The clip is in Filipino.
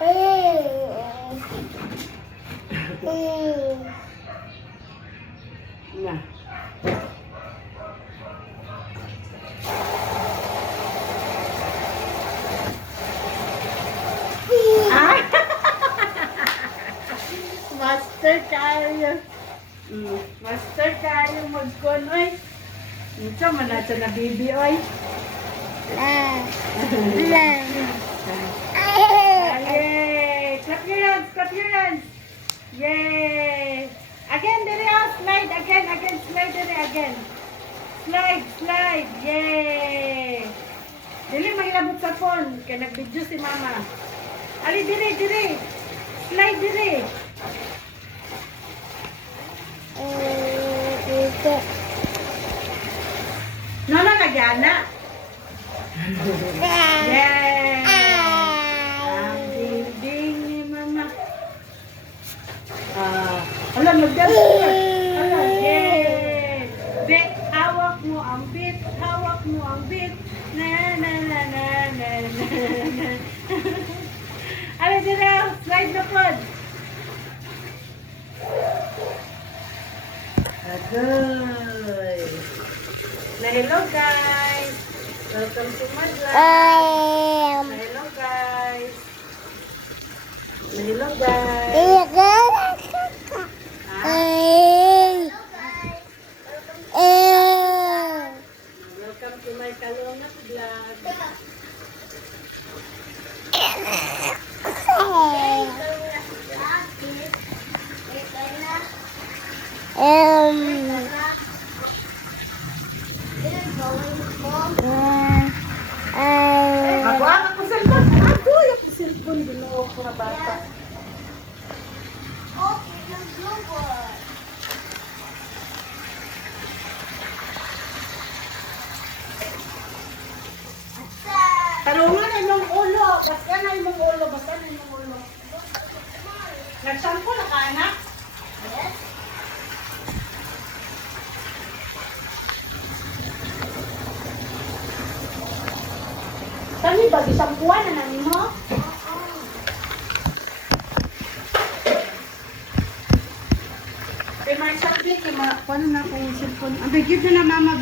Na. Ah! Master kayo. Master kayo magkon, oy. Ito man nato na baby, oy. Yay! Clap your hands, clap your hands. Yay! Again, dere, slide again, slide dere, again. Slide, slide, yay! Dili magilabot sa phone, kaya nag-video si mama. Ali, dire, dire. Slide dire. No, nagyana. Yay! Ang ding ni mama. Alam, mag-dance ka. Alam, yay! Bet, hawak mo ang beat. Hawak mo ang beat. Na, na, na, na, na, na, na. Ano dito? Slide na po. Agoy. Na hello guys. Welcome to my vlog. Na hello guys. Na hello guys. Welcome to my Kalungat vlog. Ako ang cellphone. Ako yung cellphone. Binuo ko na bata. Tarungan na yung ulo. Basta na yung ulo. Basta na yung ulo. Nagsampo na ka, anak? Yes. Kami ba? Bisampuan na namin mo? Kay Mark Sabi, kay Mark, paano na kung cellphone? Ang bigyan na mama,